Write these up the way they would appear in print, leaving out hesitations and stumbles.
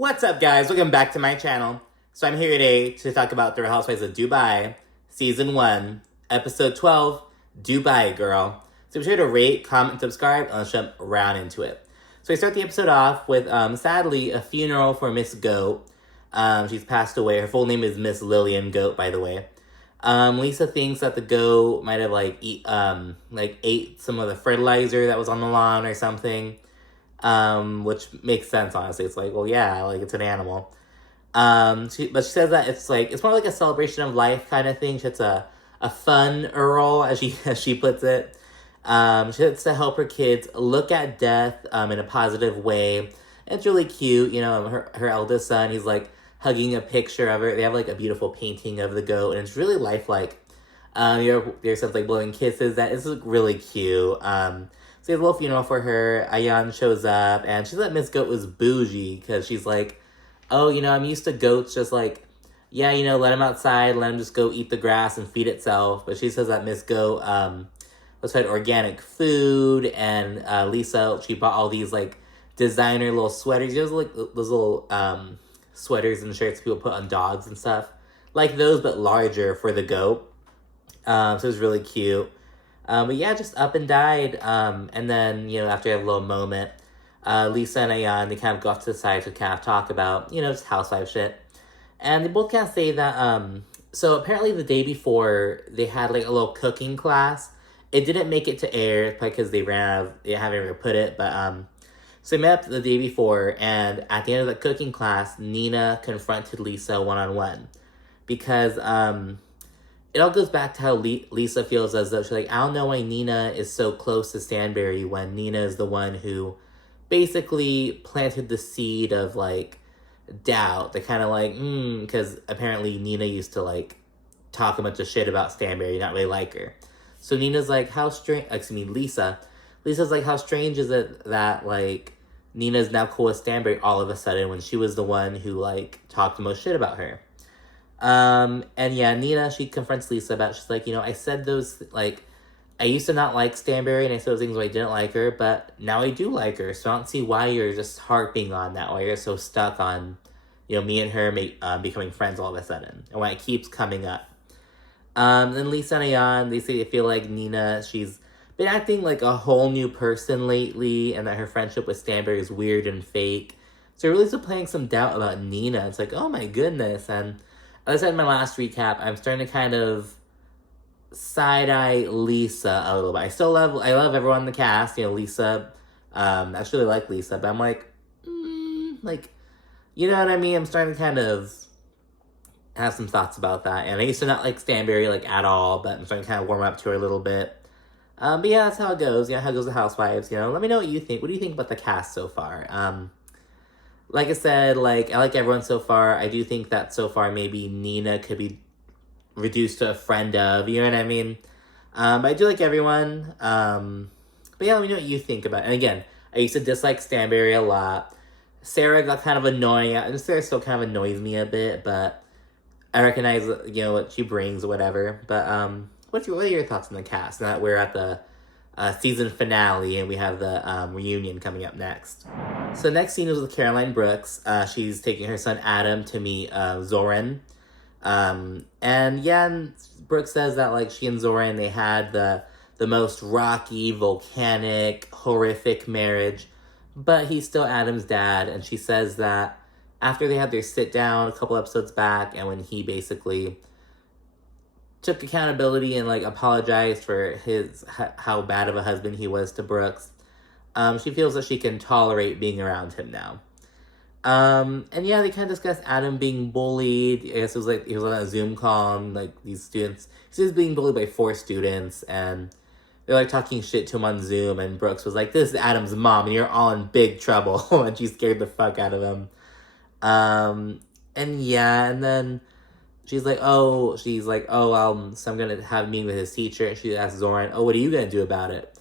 What's up, guys? Welcome back to my channel. So I'm here today to talk about The Real Housewives of Dubai, Season 1, Episode 12, Dubai Girl. So be sure to rate, comment, and subscribe, and let's jump right into it. So we start the episode off with, sadly, a funeral for Miss Goat. She's passed away. Her full name is Miss Lillian Goat, by the way. Lisa thinks that the goat might have, ate some of the fertilizer that was on the lawn or something. Which makes sense, honestly. It's like, well, yeah, like, it's an animal. But she says that it's more like a celebration of life kind of thing. It's a fun Earl, as she puts it. She wants to help her kids look at death, in a positive way. It's really cute, her eldest son, he's, hugging a picture of her. They have, a beautiful painting of the goat, and it's really lifelike. There's some, blowing kisses. That is really cute. So he has a little funeral for her. Ayan shows up, and she thought Miss Goat was bougie, because she's like, oh, I'm used to goats just let him outside, let him just go eat the grass and feed itself. But she says that Miss Goat was fed organic food, and Lisa, she bought all these, designer little sweaters. Those little sweaters and shirts people put on dogs and stuff. Like those, but larger for the goat. So it was really cute. But yeah, just up and died. And then, after a little moment, Lisa and Ayan, they kind of go off to the side to kind of talk about, just housewife shit. And they both kind of say that, so apparently the day before, they had, a little cooking class. It didn't make it to air, because they haven't ever put it, but, so they met up the day before, and at the end of the cooking class, Nina confronted Lisa one-on-one. Because, it all goes back to how Lisa feels as though she's like, I don't know why Nina is so close to Stanbury when Nina is the one who basically planted the seed of, doubt. They're kind of because apparently Nina used to, talk a bunch of shit about Stanbury, not really like her. So Nina's like, Lisa's like, how strange is it that, Nina's now cool with Stanbury all of a sudden when she was the one who, talked the most shit about her. And yeah, Nina, she confronts Lisa about, she's like, I said those, I used to not like Stanbury, and I said those things where I didn't like her, but now I do like her, so I don't see why you're just harping on that, why you're so stuck on, me and her becoming friends all of a sudden, and why it keeps coming up. Then Lisa and Ayan, they say they feel like Nina, she's been acting like a whole new person lately, and that her friendship with Stanbury is weird and fake. So really still playing some doubt about Nina. It's like, oh my goodness, and as I said in my last recap, I'm starting to kind of side-eye Lisa a little bit. I love everyone in the cast. Lisa, I actually like Lisa, but I'm you know what I mean? I'm starting to kind of have some thoughts about that. And I used to not like Stanbury, at all, but I'm starting to kind of warm up to her a little bit. But yeah, that's how it goes. How it goes with Housewives. Let me know what you think. What do you think about the cast so far? Like I said, I like everyone so far. I do think that so far maybe Nina could be reduced to a friend of, you know what I mean? But I do like everyone. But yeah, let me know what you think about it. And again, I used to dislike Stanbury a lot. Sara got kind of annoying. And Sara still kind of annoys me a bit, but I recognize, what she brings or whatever. But what are your thoughts on the cast? Now that we're at the season finale, and we have the reunion coming up next. So next scene is with Caroline Brooks. She's taking her son Adam to meet Zoran. And Brooks says that she and Zoran, they had the most rocky, volcanic, horrific marriage, but he's still Adam's dad. And she says that after they had their sit down a couple episodes back, and when he basically took accountability and apologized for how bad of a husband he was to Brooks, she feels that she can tolerate being around him now. And yeah, they kind of discuss Adam being bullied. I guess it was he was on a Zoom call, and these students, he was being bullied by 4 students, and they're talking shit to him on Zoom, and Brooks was like, this is Adam's mom, and you're all in big trouble. And she scared the fuck out of him. And yeah, and then she's like, so I'm gonna have a meeting with his teacher. And she asks Zoran, what are you gonna do about it?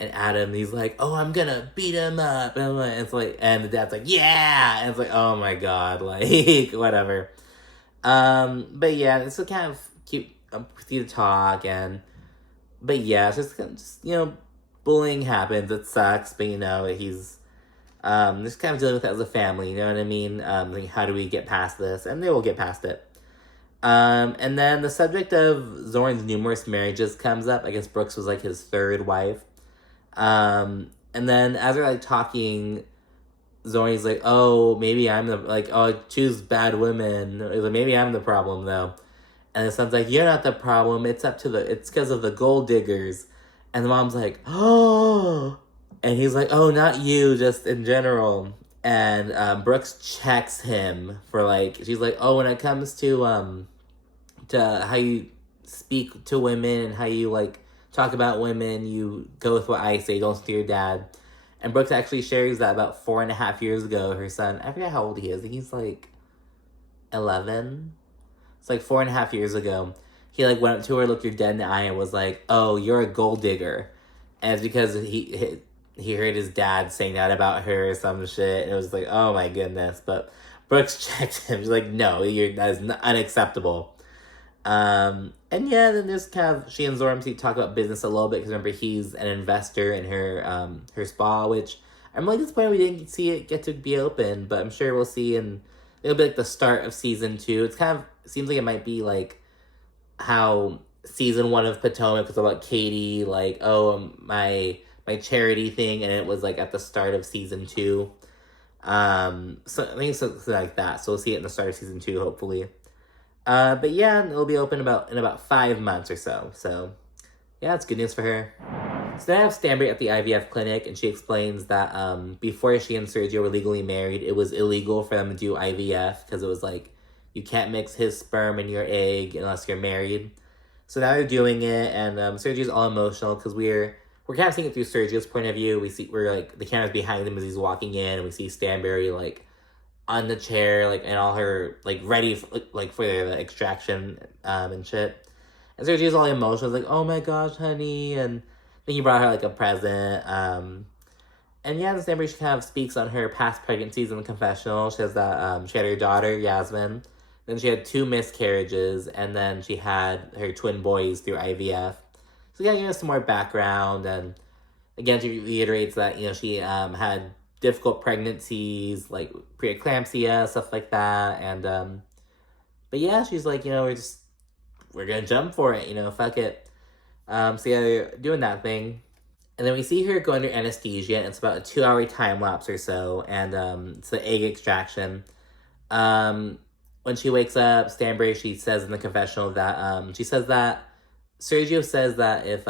And Adam, he's like, I'm gonna beat him up. And it's and the dad's like, yeah. And it's oh my god, whatever. But yeah, it's kind of cute, proceed to talk, but yeah, it's just bullying happens. It sucks, but he's Just kind of dealing with it as a family, you know what I mean? Like, how do we get past this? And they will get past it. And then the subject of Zoran's numerous marriages comes up. I guess Brooks was like his third wife. And then as they're like talking, Zoran's like, oh, maybe I'm the, like, oh, I choose bad women. Like, maybe I'm the problem though. And the son's like, you're not the problem. It's because of the gold diggers. And the mom's like, oh. And he's like, oh, not you, just in general. And Brooks checks him for like, she's like, oh, when it comes to how you speak to women and how you like talk about women, you go with what I say, don't listen to your dad. And Brooks actually shares that about 4.5 years ago, her son, I forget how old he is. I think he's like 11. It's like 4.5 years ago. He like went up to her, looked her dead in the eye, and was like, "Oh, you're a gold digger," and it's because he heard his dad saying that about her or some shit, and it was like, "Oh my goodness!" But Brooks checked him. She's like, "No, that is unacceptable." And yeah, then there's kind of she and Zoran talk about business a little bit because remember he's an investor in her spa, which I'm really disappointed we didn't see it get to be open, but I'm sure we'll see, and it'll be like the start of season 2. It's kind of seems like it might be like how season 1 of Potomac was about Katie, like, oh, my charity thing, and it was like at the start of season 2. So I think something like that. So we'll see it in the start of season 2, hopefully. But yeah, it'll be open in about 5 months or so. So yeah, it's good news for her. So then I have Stanbury at the IVF clinic, and she explains that before she and Sergio were legally married, it was illegal for them to do IVF because it was like, you can't mix his sperm and your egg unless you're married. So now they're doing it, and Sergio's all emotional because we're kind of seeing it through Sergio's point of view. We're like the camera's behind him as he's walking in, and we see Stanbury like on the chair, like, and all her like ready for the extraction and shit. And Sergio's all emotional, like, oh my gosh, honey, and then he brought her like a present. And yeah, Stanbury, she kind of speaks on her past pregnancies in the confessional. She says that she had her daughter Yasmin. Then she had 2 miscarriages, and then she had her twin boys through IVF. So yeah, give us some more background, and again, she reiterates that, she had difficult pregnancies, like preeclampsia, stuff like that, and but yeah, she's like, we're gonna jump for it, fuck it. So yeah, they're doing that thing, and then we see her go under anesthesia, and it's about a 2-hour time lapse or so, and it's the egg extraction. When she wakes up, Stanbury, she says in the confessional that, she says that Sergio says that if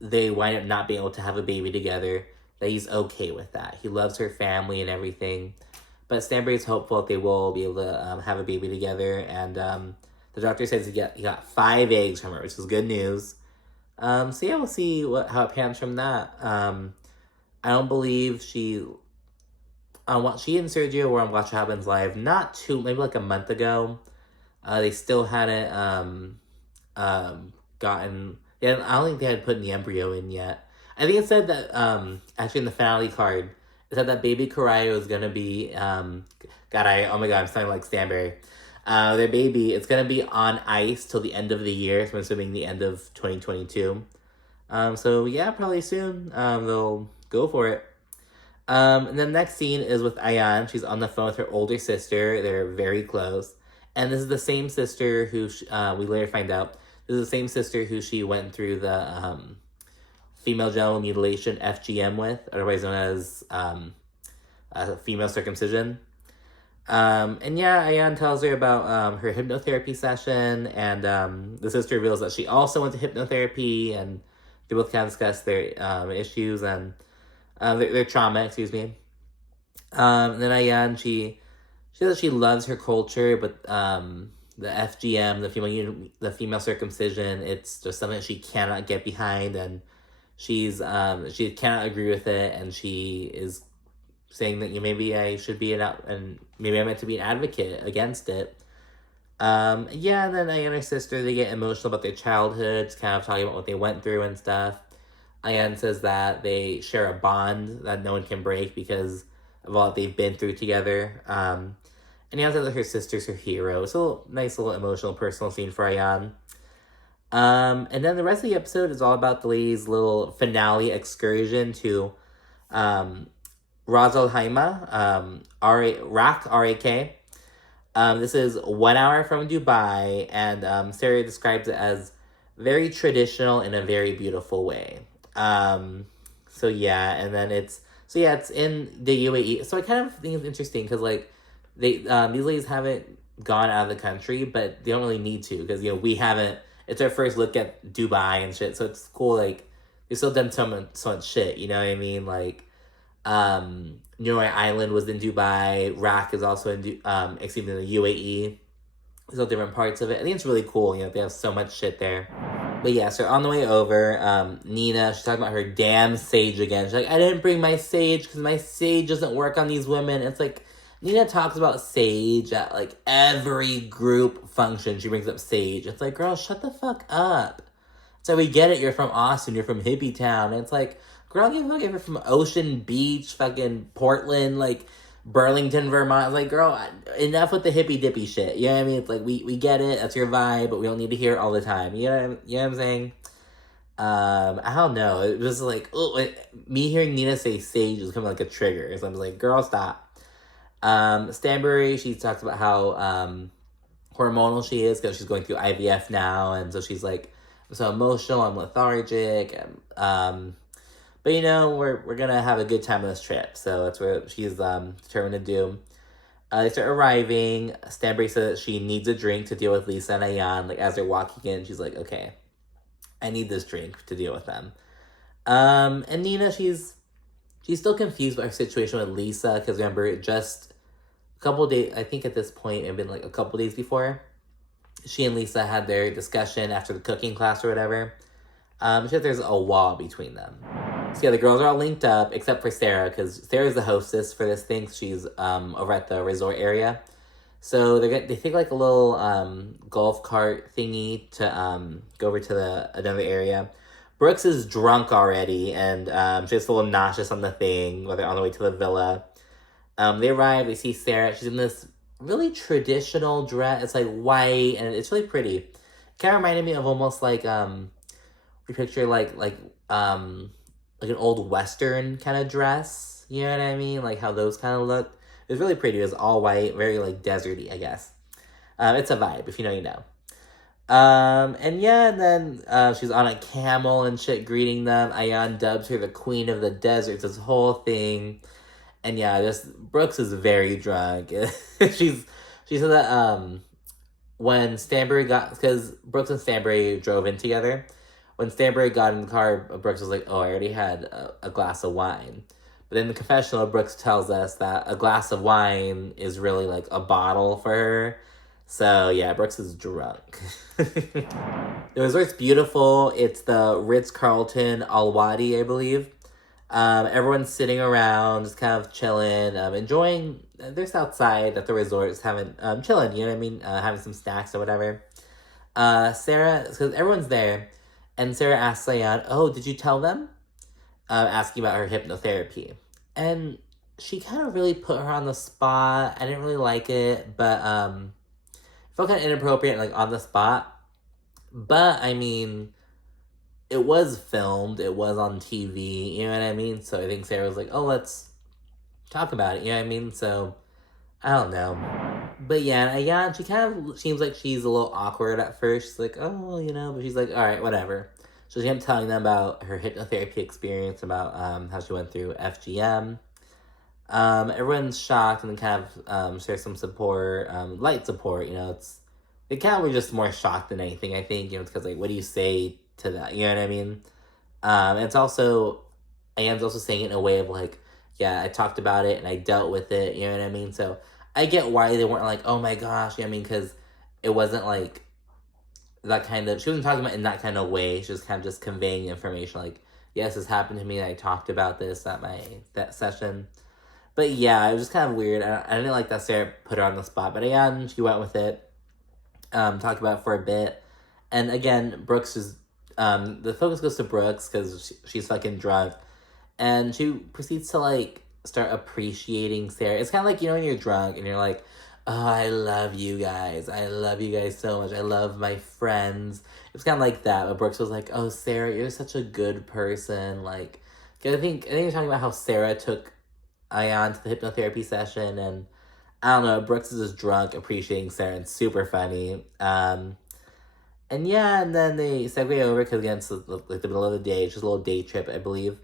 they wind up not being able to have a baby together, that he's okay with that. He loves her family and everything. But Stanbury's hopeful that they will be able to have a baby together. And the doctor says he got 5 eggs from her, which is good news. So yeah, we'll see how it pans from that. I don't believe she and Sergio were on Watch What Happens Live maybe like a month ago. They still hadn't gotten. I don't think they had put the embryo in yet. I think it said that actually in the finale card, it said that baby Carrallo is gonna be oh my god, I'm sounding like Stanbury. Their baby, it's gonna be on ice till the end of the year, so I'm assuming the end of 2022. So yeah, probably soon they'll go for it. And then the next scene is with Ayan. She's on the phone with her older sister. They're very close. And this is the same sister who we later find out. This is the same sister who she went through the female genital mutilation, FGM, with, otherwise known as female circumcision. And yeah, Ayan tells her about her hypnotherapy session, and the sister reveals that she also went to hypnotherapy, and they both kind of discuss their issues and their trauma, excuse me. And then Ayan, she says she loves her culture, but the FGM, the female circumcision, it's just something that she cannot get behind, and she cannot agree with it, and she is saying that maybe I should be and maybe I'm meant to be an advocate against it. Yeah, and then Ayan and her sister, they get emotional about their childhoods, kind of talking about what they went through and stuff. Ayan says that they share a bond that no one can break because of all that they've been through together. And Ayan says that her sister's her hero. It's a nice little emotional, personal scene for Ayan. And then the rest of the episode is all about the ladies' little finale excursion to Ras Al Khaimah, RAK. This is 1 hour from Dubai, and Sarah describes it as very traditional in a very beautiful way. So yeah, and then it's in the UAE. So I kind of think it's interesting because like these ladies haven't gone out of the country, but they don't really need to because we haven't. It's our first look at Dubai and shit, so it's cool. Like they still done so much shit. You know what I mean? Like Neuroy Island was in Dubai. Rak is also in excuse me, the UAE. There's all different parts of it. I think it's really cool. They have so much shit there. But yeah, so on the way over, Nina, she's talking about her damn sage again. She's like, I didn't bring my sage because my sage doesn't work on these women. It's like, Nina talks about sage at like every group function. She brings up sage. It's like, girl, shut the fuck up. So we get it. You're from Austin. You're from Hippie Town. And it's like, girl, you're from Ocean Beach, fucking Portland, like Burlington, Vermont. It's like, girl, enough with the hippy dippy shit. You know what I mean? It's like, we get it. That's your vibe, but we don't need to hear it all the time. You know what I'm saying? I don't know. It was like, me hearing Nina say sage was kind of like a trigger. So I'm like, girl, stop. Stanbury, she talks about how hormonal she is because she's going through IVF now, and so she's like, I'm so emotional, I'm lethargic, but we're gonna have a good time on this trip, so that's what she's determined to do. They start arriving. Stanbury says that she needs a drink to deal with Lesa and Ayan. Like as they're walking in, she's like, okay, I need this drink to deal with them. And Nina, she's still confused by her situation with Lesa because remember, just a couple days, I think at this point, it had been like a couple days before, she and Lesa had their discussion after the cooking class or whatever. She said there's a wall between them. So yeah, the girls are all linked up except for Sara because Sarah's the hostess for this thing. She's over at the resort area. So they take like a little golf cart thingy to go over to another area. Brooks is drunk already, and she's a little nauseous on the thing while they're on the way to the villa. They arrive, they see Sara. She's in this really traditional dress. It's like white, and it's really pretty. It kind of reminded me of almost like, we picture like an old Western kind of dress. You know what I mean? Like how those kind of look. It was really pretty. It was all white, very like deserty, I guess. It's a vibe, if you know, you know. And then she's on a camel and shit greeting them. Ayan dubs her the queen of the desert, this whole thing. And yeah, just Brooks is very drunk. she said that when Stanbury because Brooks and Stanbury drove in together. When Stanbury got in the car, Brooks was like, oh, I already had a glass of wine. But in the confessional, Brooks tells us that a glass of wine is really like a bottle for her. So yeah, Brooks is drunk. The resort's beautiful. It's the Ritz-Carlton Al Wadi, I believe. Everyone's sitting around, just kind of chilling, enjoying. They're just outside at the resort, just having chilling. You know what I mean? Having some snacks or whatever. Sarah, because everyone's there, and Sarah asks Ayan, "Oh, did you tell them?" Asking about her hypnotherapy, and she kind of really put her on the spot. I didn't really like it, but it felt kind of inappropriate, like on the spot. But I mean, it was filmed. It was on TV. You know what I mean? So I think Sarah was like, "Oh, let's talk about it." You know what I mean? So I don't know. But yeah, Ayan, she kind of seems like she's a little awkward at first. She's like, "Oh, but she's like, all right, whatever." So she kept telling them about her hypnotherapy experience, about how she went through FGM. Everyone's shocked and then kind of shares some support, light support. They kind of were just more shocked than anything. I think because like, what do you say to that? You know what I mean? And it's also Ayan's also saying it in a way of like, yeah, I talked about it and I dealt with it. You know what I mean? So I get why they weren't like, oh my gosh. You know what I mean? Because it wasn't like that kind of, she wasn't talking about it in that kind of way. She was kind of just conveying information like, yes, this happened to me. I talked about this at that session. But yeah, it was just kind of weird. I didn't like that Sarah put her on the spot. But again, she went with it. Talked about it for a bit. And again, Brooks is, the focus goes to Brooks because she's fucking drunk. And she proceeds to like start appreciating Sarah. It's kind of like, when you're drunk and you're like, oh, I love you guys. I love you guys so much. I love my friends. It's kind of like that. But Brooks was like, oh, Sarah, you're such a good person. Like, I think you're talking about how Sarah took Ayan to the hypnotherapy session, and I don't know, Brooks is just drunk, appreciating Sara, and super funny. And yeah, and then they segue over, because again, it's like the middle of the day, it's just a little day trip, I believe.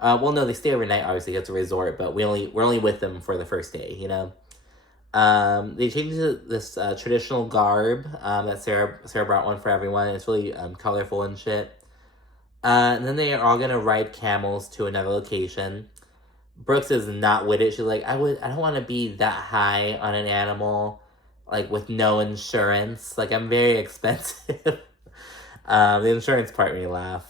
Well, no, they stay overnight, obviously, it's a resort, but we're only with them for the first day, you know? They changed to this traditional garb that Sara brought one for everyone. It's really colorful and shit. And then they are all gonna ride camels to another location. Brooks is not with it. She's like, I don't want to be that high on an animal, like with no insurance. Like, I'm very expensive. The insurance part made me laugh.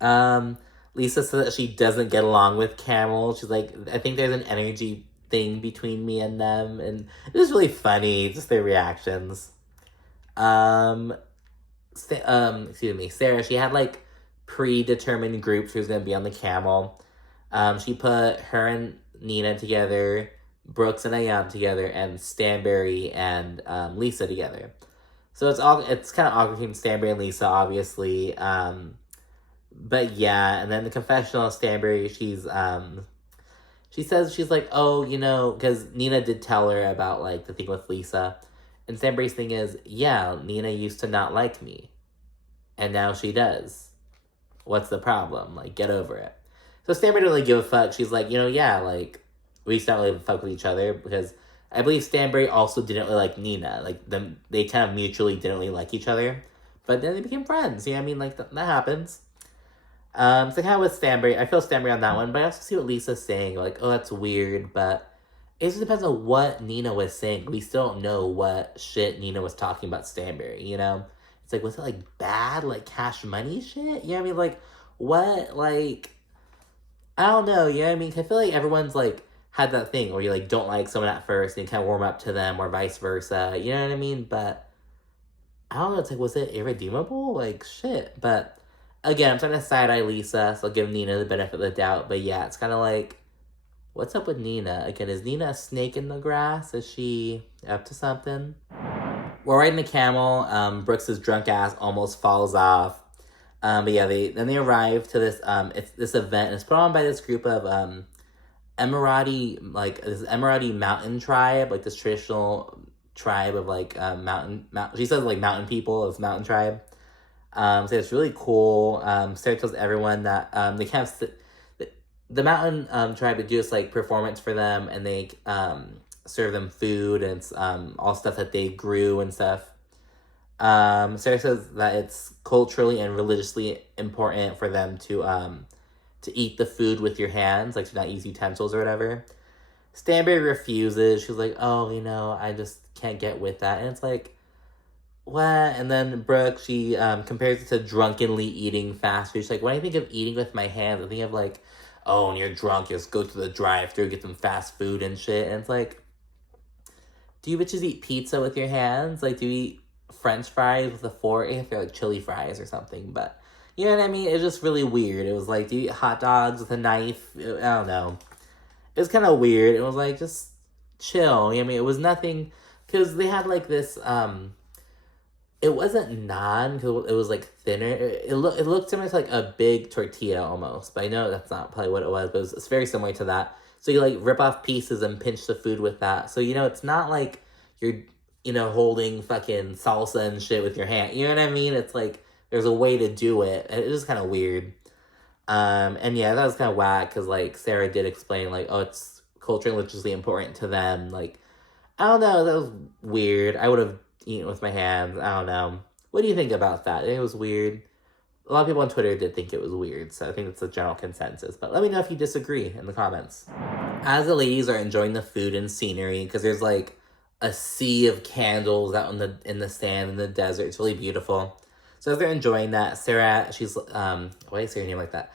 Lesa says that she doesn't get along with camels. She's like, I think there's an energy thing between me and them, and it was really funny, just their reactions. Excuse me, Sara, she had like predetermined groups who's gonna be on the camel. She put her and Nina together, Brooks and Ayan together, and Stanbury and Lesa together. So it's kind of awkward between Stanbury and Lesa, obviously. But yeah, and then the confessional of Stanbury, she says, she's like, oh, you know, because Nina did tell her about, like, the thing with Lesa. And Stanbury's thing is, yeah, Nina used to not like me. And now she does. What's the problem? Like, get over it. So Stanbury didn't really give a fuck. She's like, you know, yeah, like, we used to not really fuck with each other. Because I believe Stanbury also didn't really like Nina. Like, they kind of mutually didn't really like each other. But then they became friends. You know what I mean? Like, that happens. So kind of with Stanbury, I feel Stanbury on that one, but I also see what Lisa's saying, like, oh, that's weird, but it just depends on what Nina was saying. We still don't know what shit Nina was talking about Stanbury, you know? It's like, was it, like, bad, like, cash money shit? You know what I mean? Like, what, like, I don't know, you know what I mean? 'Cause I feel like everyone's, like, had that thing where you, like, don't like someone at first and you kind of warm up to them, or vice versa, you know what I mean? But, I don't know, it's like, was it irredeemable? Like, shit, but again, I'm trying to side-eye Lesa, so I'll give Nina the benefit of the doubt. But yeah, it's kind of like, what's up with Nina? Again, is Nina a snake in the grass? Is she up to something? We're riding a camel. Brooks' drunk ass almost falls off. But yeah, they arrive to this it's this event. It's put on by this group of Emirati, like this Emirati mountain tribe, like this traditional tribe of like mountain. She says like mountain people. It's mountain tribe. So it's really cool. Sarah tells everyone that they kind of the mountain tribe would do this like performance for them, and they serve them food, and it's all stuff that they grew and stuff. Sarah says that it's culturally and religiously important for them to eat the food with your hands, like to not use utensils or whatever. Stanbury refuses. She's like, oh, you know, I just can't get with that, and it's like, what? And then Brooke, she compares it to drunkenly eating fast food. She's like, when I think of eating with my hands, I think of like, oh, when you're drunk, you just go to the drive-thru, get some fast food and shit. And it's like, do you bitches eat pizza with your hands? Like, do you eat French fries with a fork? If they're like chili fries or something, but you know what I mean? It's just really weird. It was like, do you eat hot dogs with a knife? I don't know. It was kind of weird. It was like, just chill. You know what I mean? It was nothing, because they had like this, it wasn't naan, because it was like thinner. It looked to me like a big tortilla almost, but I know that's not probably what it was, but it's very similar to that. So you like rip off pieces and pinch the food with that. So, you know, it's not like you're, you know, holding fucking salsa and shit with your hand. You know what I mean? It's like, there's a way to do it. It was kind of weird. And yeah, that was kind of whack, because like Sara did explain like, oh, it's culturally and religiously important to them. Like, I don't know, that was weird. I would have eaten with my hands. I don't know. What do you think about that? I think it was weird. A lot of people on Twitter did think it was weird, so I think it's a general consensus. But let me know if you disagree in the comments. As the ladies are enjoying the food and scenery, because there's like a sea of candles out in the sand in the desert. It's really beautiful. So as they're enjoying that, Sara, she's why do I say her name like that?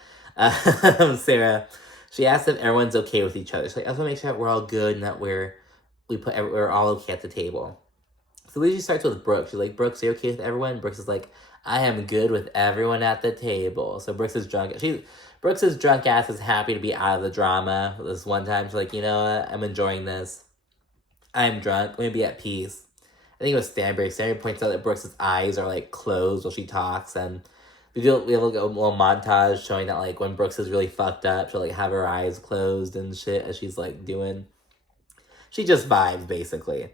Sara, she asks if everyone's okay with each other. She's like, I just want to make sure that we're all good and that we're all okay at the table. So Luigi starts with Brooke. She's like, Brooks, are you okay with everyone? Brooks is like, I am good with everyone at the table. So Brooks' drunk ass is happy to be out of the drama. This one time, she's like, you know what? I'm enjoying this. I'm drunk. Let me be at peace. I think it was Stanbury. Stanbury points out that Brooks' eyes are like closed while she talks, and We have like a little montage showing that like when Brooks is really fucked up, she'll like have her eyes closed and shit as she's like doing. She just vibes basically.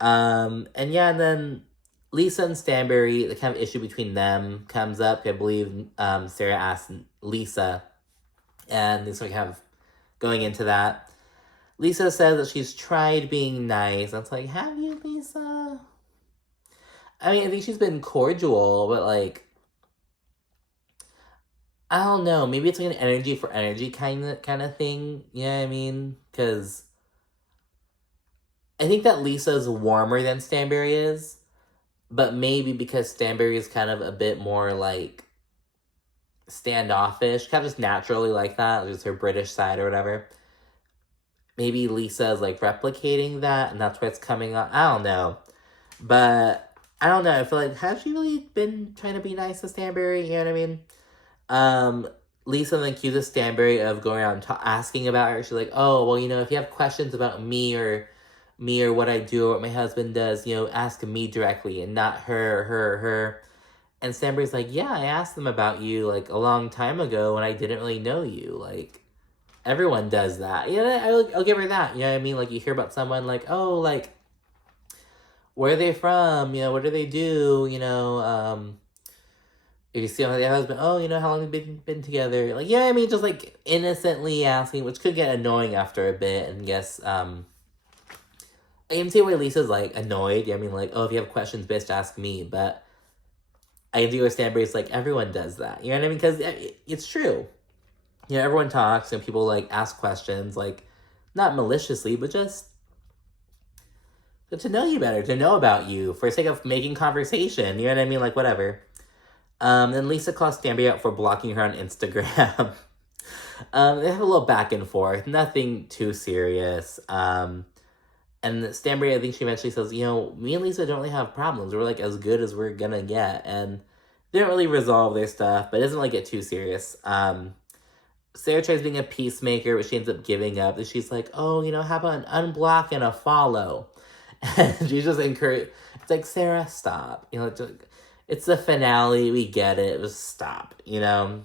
And yeah, and then Lesa and Stanbury, the kind of issue between them comes up. I believe Sara asked Lesa, and they sort of have going into that. Lesa says that she's tried being nice. And it's like, have you, Lesa? I mean, I think she's been cordial, but like, I don't know. Maybe it's like an energy for energy kind of thing. You know what I mean? Because I think that Lisa's warmer than Stanbury is, but maybe because Stanbury is kind of a bit more like standoffish, kind of just naturally like that, just her British side or whatever. Maybe Lesa is like replicating that, and that's why it's coming up. I don't know, but I don't know. I feel like, has she really been trying to be nice to Stanbury? You know what I mean? Lesa then accuses Stanbury of going around asking about her. She's like, oh, well, you know, if you have questions about me or what I do or what my husband does, you know, ask me directly and not her. And Stanbury's like, yeah, I asked them about you like a long time ago when I didn't really know you. Like, everyone does that. Yeah, I'll give her that. You know what I mean? Like, you hear about someone like, oh, like, where are they from? You know, what do they do? You know, if you see them with their husband, oh, you know, how long have they been together? Like, yeah, I mean, just like innocently asking, which could get annoying after a bit. And yes, I can see why Lisa's like annoyed. I mean, like, oh, if you have questions, bitch, ask me. But I can see where Stanbury's like, everyone does that. You know what I mean? Because it's true. You know, everyone talks and people like ask questions, like, not maliciously, but just to know you better, to know about you for the sake of making conversation. You know what I mean? Like, whatever. Then Lesa calls Stanbury out for blocking her on Instagram. They have a little back and forth, nothing too serious. And Stanbury, I think she eventually says, you know, me and Lesa don't really have problems. We're like as good as we're gonna get. And they don't really resolve their stuff, but it doesn't like get too serious. Sarah tries being a peacemaker, but she ends up giving up. And she's like, oh, you know, how about an unblock and a follow? And she's just encouraged. It's like, Sarah, stop. You know, it's the finale. We get it. Just stop, you know?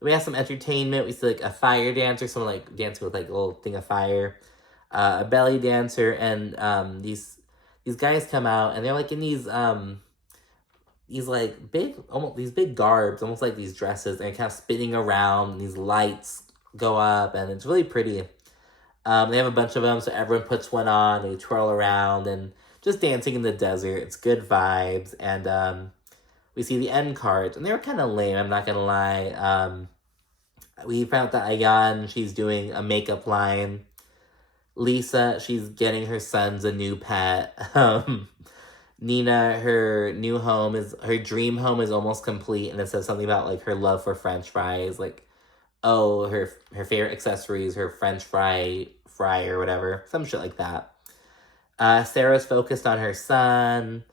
We have some entertainment. We see like a fire dancer, someone like dancing with like a little thing of fire. A belly dancer, and these guys come out, and they're like in these like big, almost these big garbs, almost like these dresses, and kind of spinning around, and these lights go up, and it's really pretty. They have a bunch of them, so everyone puts one on, they twirl around, and just dancing in the desert. It's good vibes, and we see the end cards, and they were kind of lame, I'm not gonna lie. We found out that Ayan, she's doing a makeup line. Lesa, she's getting her sons a new pet. Nina, her dream home is almost complete, and it says something about like her love for French fries, like, oh, her favorite accessories, her French fry or whatever, some shit like that. Sarah's focused on her son.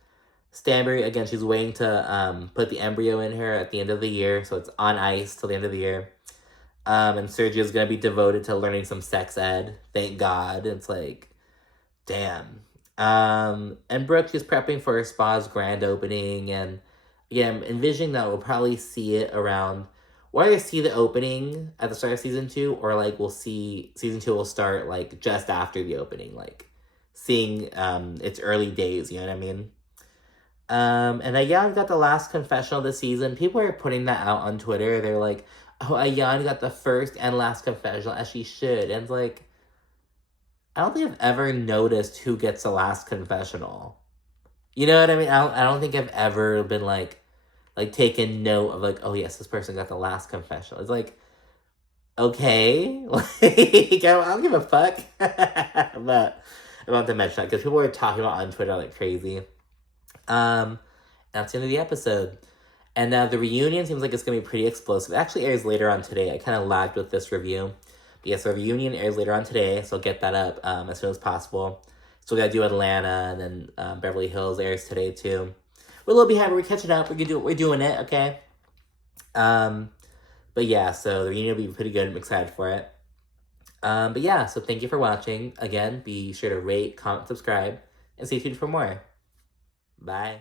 Stanbury, again, she's waiting to put the embryo in her at the end of the year, so it's on ice till the end of the year. And Sergio's gonna be devoted to learning some sex ed. Thank God. It's like, damn. And Brooke, she's prepping for her spa's grand opening, and again, envisioning that we'll probably see it around, we'll either see the opening at the start of season 2, or like we'll see season 2 will start like just after the opening, like seeing its early days, you know what I mean? And Ayan got the last confessional this season. People are putting that out on Twitter. They're like, oh, Ayan got the first and last confessional, as she should. And it's like, I don't think I've ever noticed who gets the last confessional. You know what I mean? I don't think I've ever been like taken note of like, oh yes, this person got the last confessional. It's like, okay, like I don't give a fuck. But I want to mention that because people were talking about it on Twitter like crazy. That's the end of the episode. And the reunion seems like it's going to be pretty explosive. It actually airs later on today. I kind of lagged with this review. But yes, the reunion airs later on today, so I'll get that up as soon as possible. So we got to do Atlanta, and then Beverly Hills airs today too. We're a little behind, but we're catching up. We're doing it, okay? But yeah, so the reunion will be pretty good. I'm excited for it. But yeah, so thank you for watching. Again, be sure to rate, comment, subscribe, and stay tuned for more. Bye.